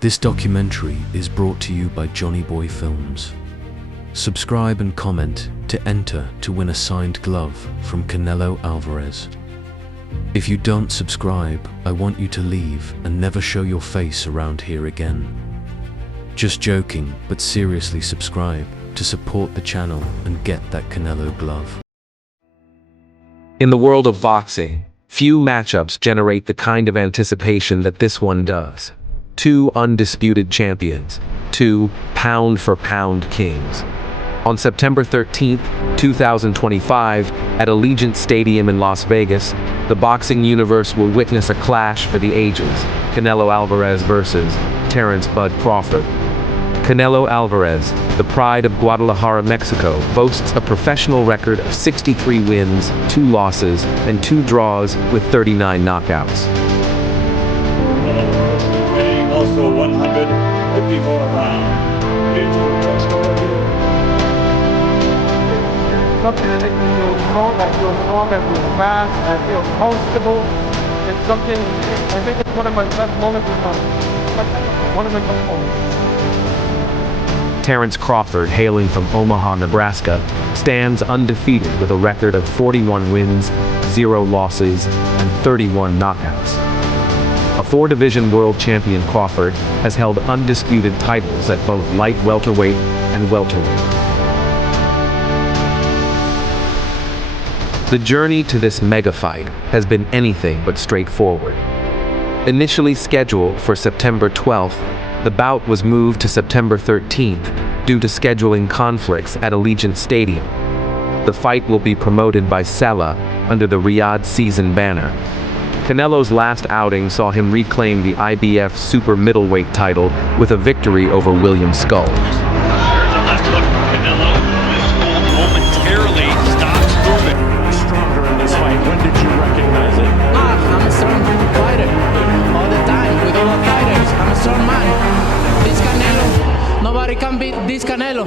This documentary is brought to you by Johnny Boy Films. Subscribe and comment to enter to win a signed glove from Canelo Alvarez. If you don't subscribe, I want you to leave and never show your face around here again. Just joking, but seriously subscribe to support the channel and get that Canelo glove. In the world of boxing, few matchups generate the kind of anticipation that this one does. Two undisputed champions, two pound-for-pound kings. On September 13th, 2025, at Allegiant Stadium in Las Vegas, the boxing universe will witness a clash for the ages: Canelo Alvarez versus Terence "Bud" Crawford. Canelo Alvarez, the pride of Guadalajara, Mexico, boasts a professional record of 63 wins, 2 losses, and 2 draws with 39 knockouts. Weighing also 154 rounds. Something that makes me feel strong, I feel fast, I feel comfortable. It's something, I think it's one of my best moments in my life. One of my best moments. Terence Crawford, hailing from Omaha, Nebraska, stands undefeated with a record of 41 wins, 0 losses, and 31 knockouts. A 4-division world champion, Crawford has held undisputed titles at both light welterweight and welterweight. The journey to this mega fight has been anything but straightforward. Initially scheduled for September 12th, the bout was moved to September 13th due to scheduling conflicts at Allegiant Stadium. The fight will be promoted by Sella under the Riyadh Season banner. Canelo's last outing saw him reclaim the IBF super middleweight title with a victory over William Skull. Left hook from Canelo. Momentarily stops moving. Stronger in this fight. When did you recognize it? I'm a strong fighter. All the time, with all the fighters. I'm a strong man. This Canelo, nobody can beat this Canelo.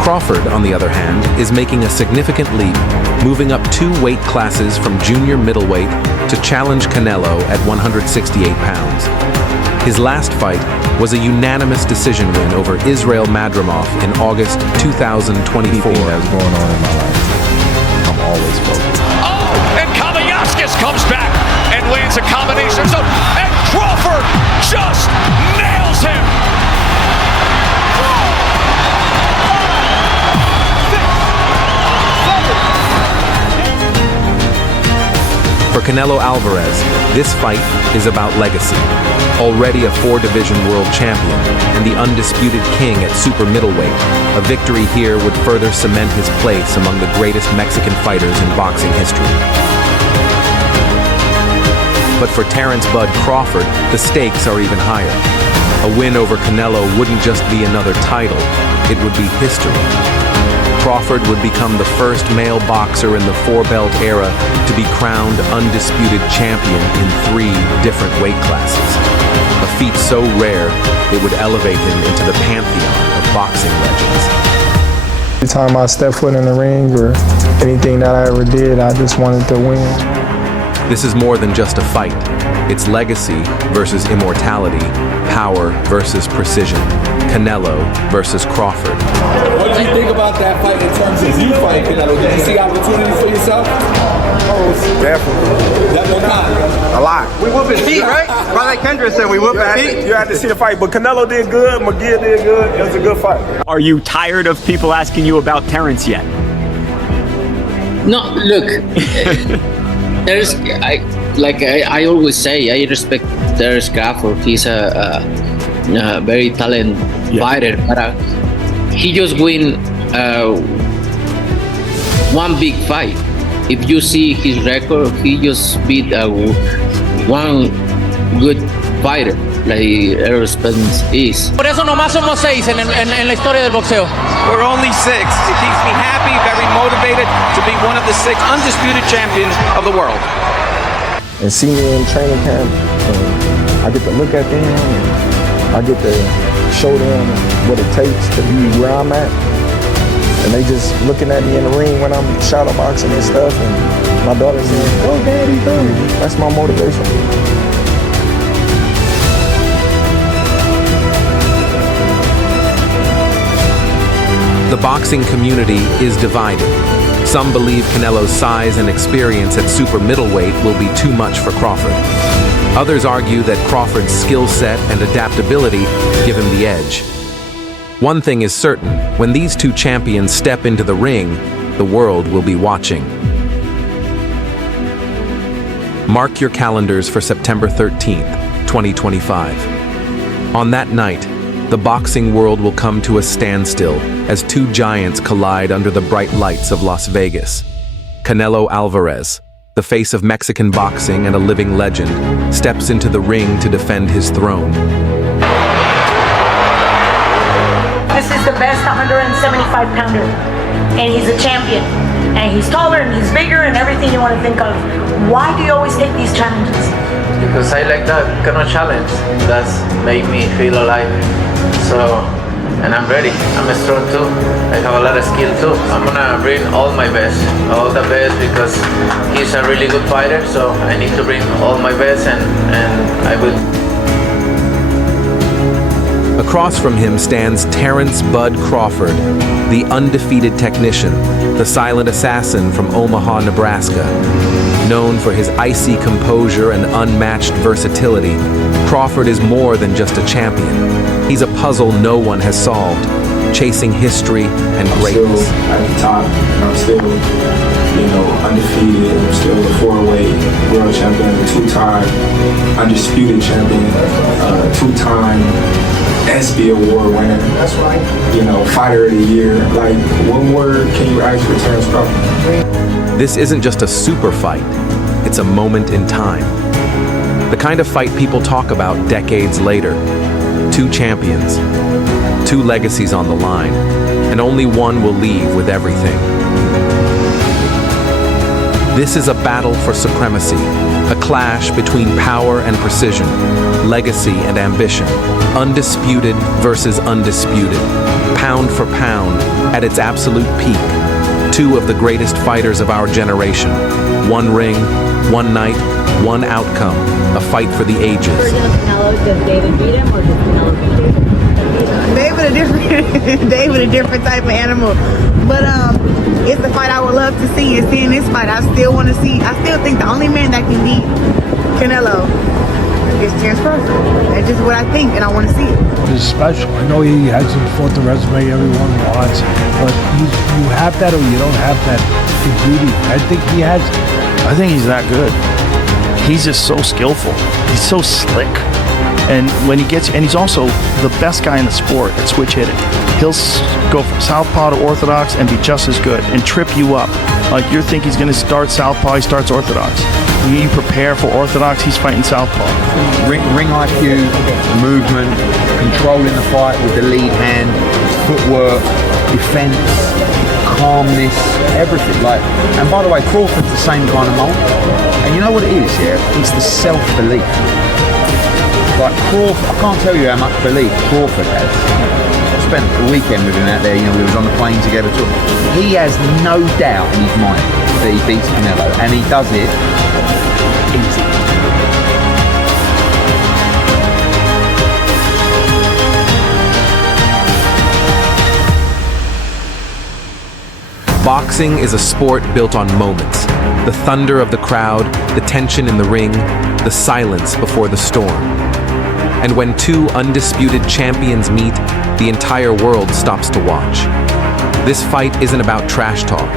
Crawford, on the other hand, is making a significant leap, moving up 2 weight classes from junior middleweight to challenge Canelo at 168 pounds. His last fight was a unanimous decision win over Israel Madrimov in August 2024. That's going on in my life. I'm always focused. Oh, and Kamayaskis comes back and lands a combination zone, and Crawford just nails him. For Canelo Alvarez, this fight is about legacy. Already a 4-division world champion and the undisputed king at super middleweight, a victory here would further cement his place among the greatest Mexican fighters in boxing history. But for Terence "Bud" Crawford, the stakes are even higher. A win over Canelo wouldn't just be another title, it would be history. Crawford would become the first male boxer in the 4-belt era to be crowned undisputed champion in 3 different weight classes. A feat so rare, it would elevate him into the pantheon of boxing legends. Every time I step foot in the ring or anything that I ever did, I just wanted to win. This is more than just a fight. It's legacy versus immortality, power versus precision, Canelo versus Crawford. What do you think about that fight in terms of you fighting Canelo? Did you see opportunity for yourself? Oh, definitely. Definitely not. A lot. We whoop his feet, right? Like Kendra said, we whoop his feet. You had to see the fight, but Canelo did good, McGill did good. It was a good fight. Are you tired of people asking you about Terence yet? No, look, I always say, I respect Terence Crawford. He's a very talented fighter, but he just win one big fight. If you see his record, he just beat one good fighter, like Errol Spence is. Por eso nomás somos 6 en la historia del boxeo. We're only 6. It keeps me happy, very motivated to be one of the 6 undisputed champions of the world. And see me in training camp, and I get to look at them, and I get to show them what it takes to be where I'm at. And they just looking at me in the ring when I'm shadow boxing and stuff, and my daughter saying, "Go, Daddy, go." That's my motivation. The boxing community is divided. Some believe Canelo's size and experience at super middleweight will be too much for Crawford. Others argue that Crawford's skill set and adaptability give him the edge. One thing is certain, when these two champions step into the ring, the world will be watching. Mark your calendars for September 13th, 2025. On that night, the boxing world will come to a standstill as two giants collide under the bright lights of Las Vegas. Canelo Alvarez, the face of Mexican boxing and a living legend, steps into the ring to defend his throne. This is the best 175-pounder, and he's a champion. And he's taller and he's bigger and everything you want to think of. Why do you always take these challenges? Because I like that kind of challenge. That's make me feel alive. So, and I'm ready. I'm strong too. I have a lot of skill too. I'm gonna bring all my best, all the best, because he's a really good fighter. So I need to bring all my best, and I will. Across from him stands Terrence Bud Crawford, the undefeated technician, the silent assassin from Omaha, Nebraska. Known for his icy composure and unmatched versatility, Crawford is more than just a champion. He's a puzzle no one has solved, chasing history and greatness. I'm still at the top, and I'm still, undefeated. I'm still the 4-weight world champion, a 2-time undisputed champion, 2-time ESPY award winner. That's right. Fighter of the year. Like, one word can you ask for Terrence Crawford? This isn't just a super fight, it's a moment in time. The kind of fight people talk about decades later. Two champions, two legacies on the line, and only one will leave with everything. This is a battle for supremacy, a clash between power and precision, legacy and ambition, undisputed versus undisputed, pound for pound, at its absolute peak. Two of the greatest fighters of our generation. One ring, one night, one outcome, a fight for the ages. Does David beat him or does Canelo beat him? David a different type of animal. But it's the fight I would love to see. And seeing this fight, I still think the only man that can beat Canelo is Terrence Crawford. That's just what I think, and I want to see it. It's special. I know he hasn't fought the resume everyone wants, but you have that or you don't have that ingredient. I think he has. I think he's that good. He's just so skillful. He's so slick. And when he gets, and he's also the best guy in the sport at switch hitting. He'll go from southpaw to orthodox and be just as good and trip you up. Like you think he's going to start southpaw, he starts orthodox. When you prepare for orthodox, he's fighting southpaw. Ring IQ, movement, controlling the fight with the lead hand, footwork, defense, calmness, everything. And by the way, Crawford's the same kind of mold. And you know what it is, yeah? It's the self-belief. Like Crawford, I can't tell you how much belief Crawford has. I spent the weekend with him out there, we was on the plane together too. He has no doubt in his mind that he beats Canelo, and he does it easy. Boxing is a sport built on moments. The thunder of the crowd, the tension in the ring, the silence before the storm. And when two undisputed champions meet, the entire world stops to watch. This fight isn't about trash talk.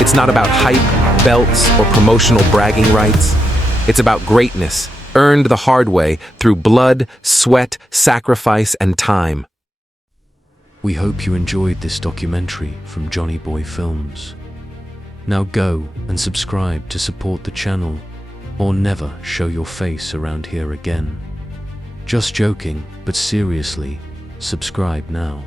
It's not about hype, belts, or promotional bragging rights. It's about greatness, earned the hard way through blood, sweat, sacrifice, and time. We hope you enjoyed this documentary from Johnny Boy Films. Now go and subscribe to support the channel, or never show your face around here again. Just joking, but seriously, subscribe now.